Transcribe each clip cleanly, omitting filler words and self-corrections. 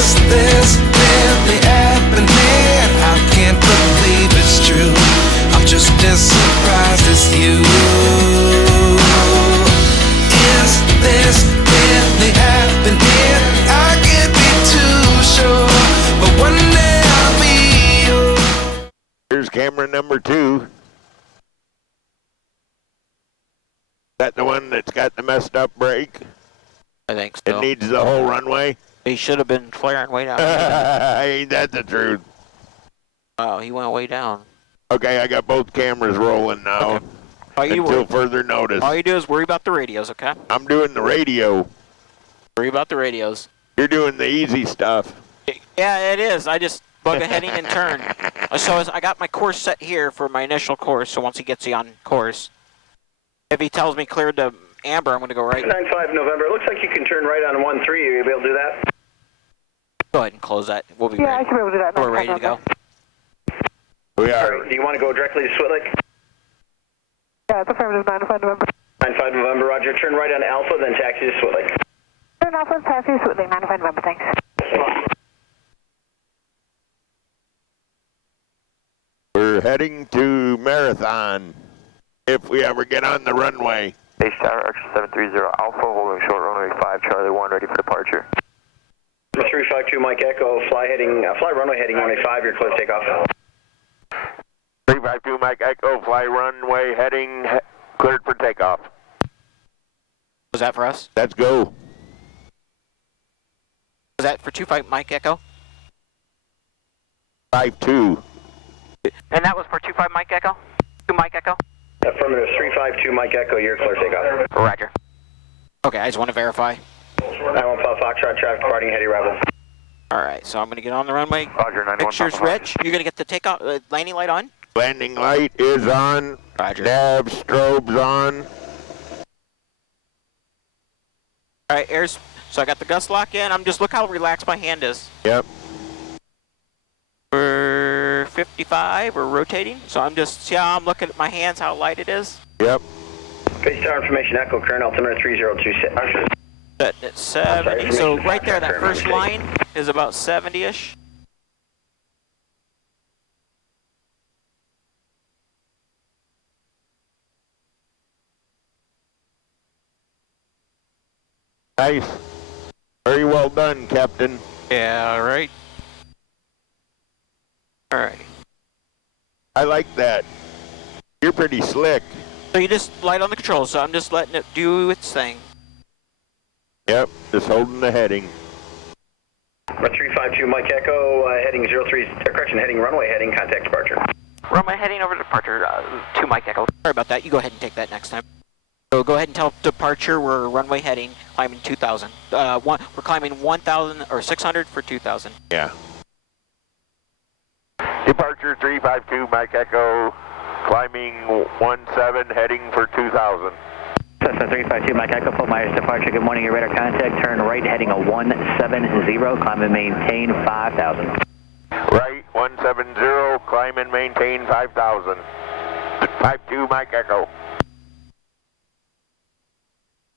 Is this really happening? I can't believe it's true. I'm just as surprised as you. Is this really happening? I can't be too sure, but one day I'll be yours. Here's camera number 2. Is that the one that's got the messed up brake? I think so. It needs the whole runway? He should have been flaring way down. Ain't that the truth? Wow, he went way down. Okay, I got both cameras rolling now. Okay. Until further notice. All you do is worry about the radios, okay? I'm doing the radio. Worry about the radios. You're doing the easy stuff. Yeah, it is. I just bug a heading and turn. So I got my course set here for my initial course, so once he gets you on course, if he tells me cleared to amber, I'm going to go right. 95 November. It looks like you can turn right on 13. Are you able to do that? Go ahead and close that. We'll be ready. I should be able to do that. We're ready to go. We are. Right, do you want to go directly to Switlick? Yeah, it's affirmative. 95 November. 95 November, roger. Turn right on Alpha, then taxi to Switlick. Turn Alpha and taxi to Switlick. 95 November. Thanks. We're heading to Marathon if we ever get on the runway. Base Tower, Archer 730 Alpha, holding short runway 5, Charlie 1, ready for departure. 352 Mike Echo, fly runway heading runway 5, you're clear takeoff. 352 Mike Echo, fly runway heading, cleared for takeoff. Was that for us? Let's go. Was that for 25 Mike Echo? 52. And that was for 25 Mike Echo? 2 Mike Echo? Affirmative, 352 Mike Echo, you're clear takeoff. Roger. Okay, I just want to verify. 915 Foxtrot, traffic departing, heading arrival. Alright, so I'm going to get on the runway. Roger, 91 Pictures, Papa. Rich. You're going to get the takeoff landing light on? Landing light is on. Roger. Nav strobe's on. Alright, airs. So I got the gust lock in. Look how relaxed my hand is. Yep. We're 55, we're rotating. So see how I'm looking at my hands, how light it is? Yep. Base Tower information, Echo, current altimeter 3026. Set at 70. So right there, that first line is about 70-ish. Nice. Very well done, Captain. Yeah, right. Alright. I like that. You're pretty slick. So you just light on the controls, so I'm just letting it do its thing. Yep, just holding the heading. 352 Mike Echo, heading 03, correction, heading runway heading, contact departure. Runway heading over to departure, 2 Mike Echo. Sorry about that, you go ahead and take that next time. So go ahead and tell departure we're runway heading, climbing 2,000. We're climbing 1,000 or 600 for 2,000. Yeah. Departure 352 Mike Echo, climbing 17, heading for 2,000. Cessna 352 Mike Echo, Fort Myers departure. Good morning, your radar contact. Turn right heading a 170, climb and maintain 5,000. Right 170, climb and maintain 5,000. 52 Mike Echo.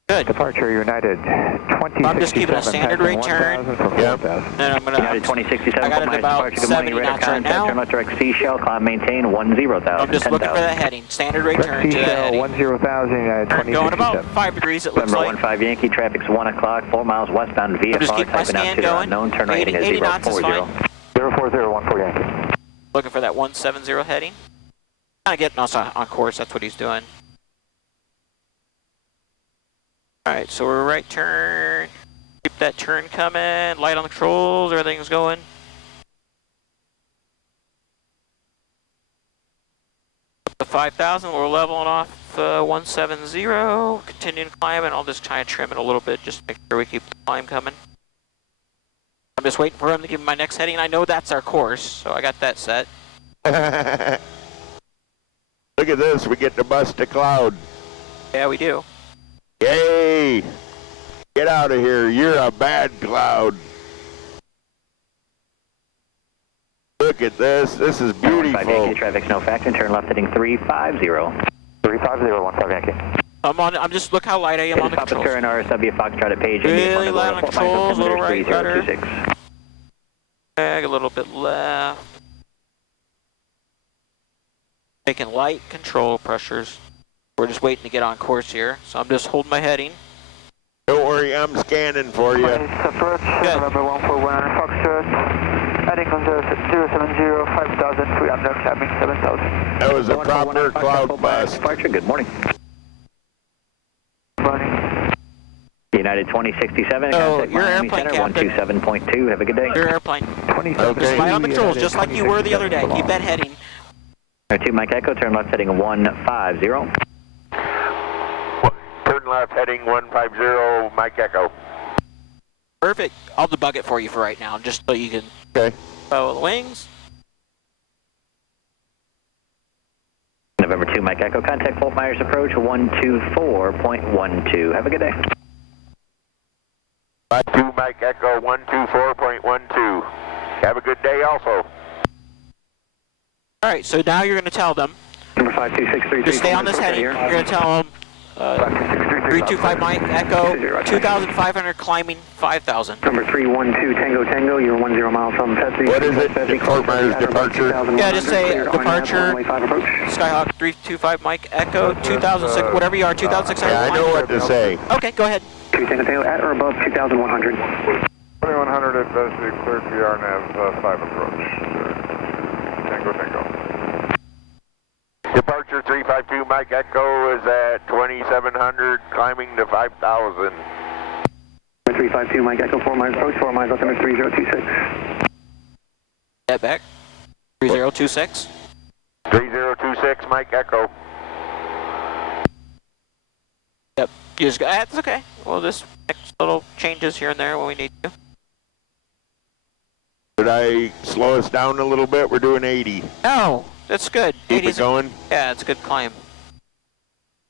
Good. Departure United 2067. I'm just keeping a standard rate turn. Yep. And I'm gonna. United 2067. I got it about 70 knots right now. Turn left direct Seashell, climb maintain 10,000. I'm just looking for that heading. Standard rate turn to that heading. 10,000 United 2067. Going about 5 degrees it looks November like. 15 Yankee, traffic's 1 o'clock, 4 miles westbound VFR. just keep my scan going. Unknown, turn right heading 80 knots is fine. 04014 Yankee. Looking for that 170 heading. Kind of getting us on course, that's what he's doing. Alright, so we're right turn. Keep that turn coming. Light on the controls, everything's going. Up to 5,000, we're leveling off 170. Continuing climbing. I'll just try and trim it a little bit just to make sure we keep the climb coming. I'm just waiting for him to give me my next heading. I know that's our course, so I got that set. Look at this, we get to bust a cloud. Yeah, we do. Yay! Get out of here, you're a bad cloud. Look at this is beautiful. Yankee, traffic's no factor, turn left heading 350. 350, 15 Yankee. I'm just, look how light I am on the controls. Turn RSW Foxtrot at page. Really light on the controls, little right rudder. Drag a little bit left. Taking light control pressures. We're just waiting to get on course here, so I'm just holding my heading. Don't worry, I'm scanning for you. Approach, November 141 Foxtrot, heading on the 070, 5000, 300, climbing 7000. That was a proper cloud bust. Departure, good morning. Morning. United 2067, So, contact your Miami airplane, Center, Captain. 127.2, have a good day. Your airplane. Okay. Fly on the controls, just like you were the other day. Keep that heading. 2 Mike Echo, turn left heading 150. Turn left heading 150, Mike Echo. Perfect. I'll debug it for you for right now, just so you can Okay. follow the wings. November 2 Mike Echo, contact Fort Myers approach 124.12. Have a good day. 2 Mike Echo 124.12. Have a good day also. All right, so now you're going to tell them. Number 52633. Just stay on this heading. You're going to tell them 325 Mike Echo, 2,500 climbing 5,000. Number 312 Tango Tango, you're 10 miles from Petsy. What is it? Fort Myers departure? Yeah, just say departure, Skyhawk 325 Mike Echo, 2006, whatever you are, 2,600. Yeah, I know what to say. Okay, go ahead. 2 Tango Tango, at or above 2,100. 2100 at Bessie, clear PR nav 5 approach. Tango Tango. Departure 352 Mike Echo is at 2700, climbing to 5000. 352 Mike Echo, 4 miles approach, 4 miles altimeter 3026. Head back. 3026. 3026 Mike Echo. Yep. You just go, that's okay. We'll just make little changes here and there when we need to. Should I slow us down a little bit? We're doing 80. No, that's good. Keep 80's it going. Yeah, it's a good climb.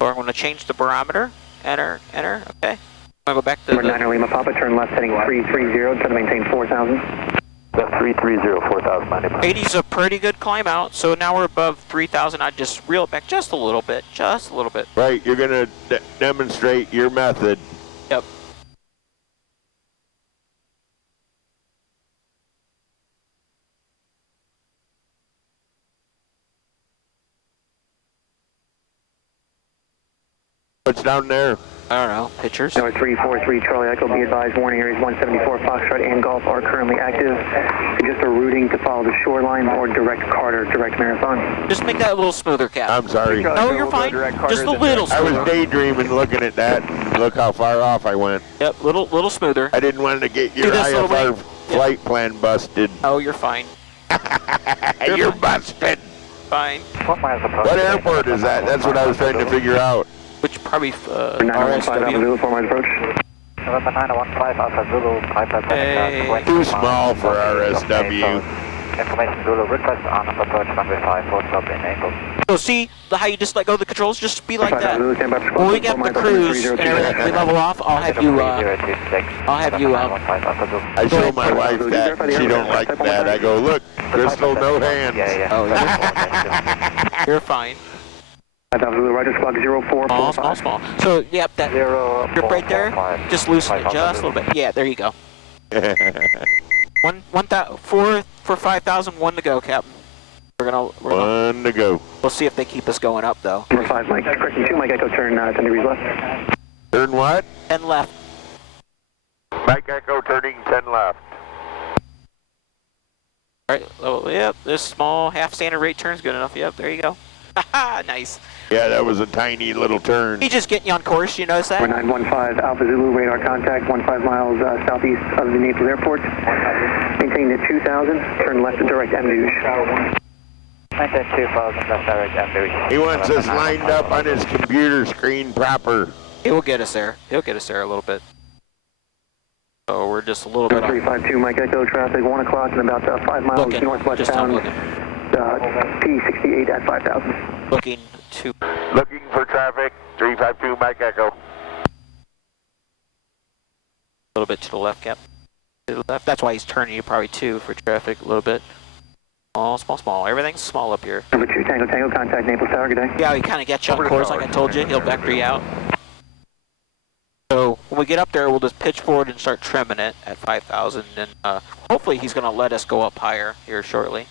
So I'm going to change the barometer. Enter, enter, okay. I'm going to go back to Number 9 Lima Papa, turn left heading 330, try to maintain 4,000. 330, 4000, 80's a pretty good climb out, so now we're above 3,000. I just reel it back just a little bit, Right, you're going to demonstrate your method. Yep. What's down there? I don't know, pictures. Number 343 Charlie Echo, be advised, warning areas 174 Foxtrot and Golf are currently active. Just a routing to follow the shoreline or direct Carter, direct Marathon. Just make that a little smoother, Cap. I'm sorry. No, you're fine. Just a little I was smoother. daydreaming looking at that. Look how far off I went. Yep, little smoother. I didn't want to get your Do this little IFR wing. flight plan busted. Oh, you're fine. You're busted. Fine. What airport is that? That's what I was trying to figure out. Which probably 915 Alpha RSW. Zulu, 4 miles approach. November 915 Alpha Zulu, Piper Hey. Too small for RSW. Information Zulu, request on approach runway 5, 4 stop in Naples. So see how you just let go of the controls? Just be like 5 that. Zulu, stand by for When we squawk, get 4 the miles altimeter cruise and 3026. everything, we level off, I'll have you, I show my wife that. She don't like that. I go, look, Crystal, no hands. oh, you're fine. 5 Zulu, Roger, squawk 0445. Small. So, yep, that grip right there, just loosen it just a little bit. Yeah, there you go. 4 for 5,000, 1 to go, Captain. We're gonna One to go. we'll see if they keep us going up though. Number 5 Mike, correction 2 Mike Echo, turn 10 degrees left. Turn what? And left. Mike Echo turning 10 left. Alright, yep, this small half standard rate turn's good enough. Yep, there you go. Haha, nice. Yeah, that was a tiny little turn. He's just getting you on course, you notice that? Number 915 Alpha Zulu, radar contact 15 miles southeast of the Naples Airport. Maintain at 2,000, turn left to direct Amduge. 2000, left direct Amduge. He wants us lined up on his computer screen proper. He will get us there. He'll get us there a little bit. So we're just a little bit off. 352 Mike Echo, traffic 1 o'clock and about 5 miles Looking, northwest just town. looking. P68 at 5,000. Looking to Looking for traffic, 352 Mike Echo. a little bit to the left, Cap. To the left. That's why he's turning you probably too for traffic a little bit. Small. Everything's small up here. Number 2 Tango Tango, contact Naples Tower, good day. Yeah, he kind of gets you on course like I told you. He'll vector you out. So when we get up there, we'll just pitch forward and start trimming it at 5,000, and hopefully he's going to let us go up higher here shortly.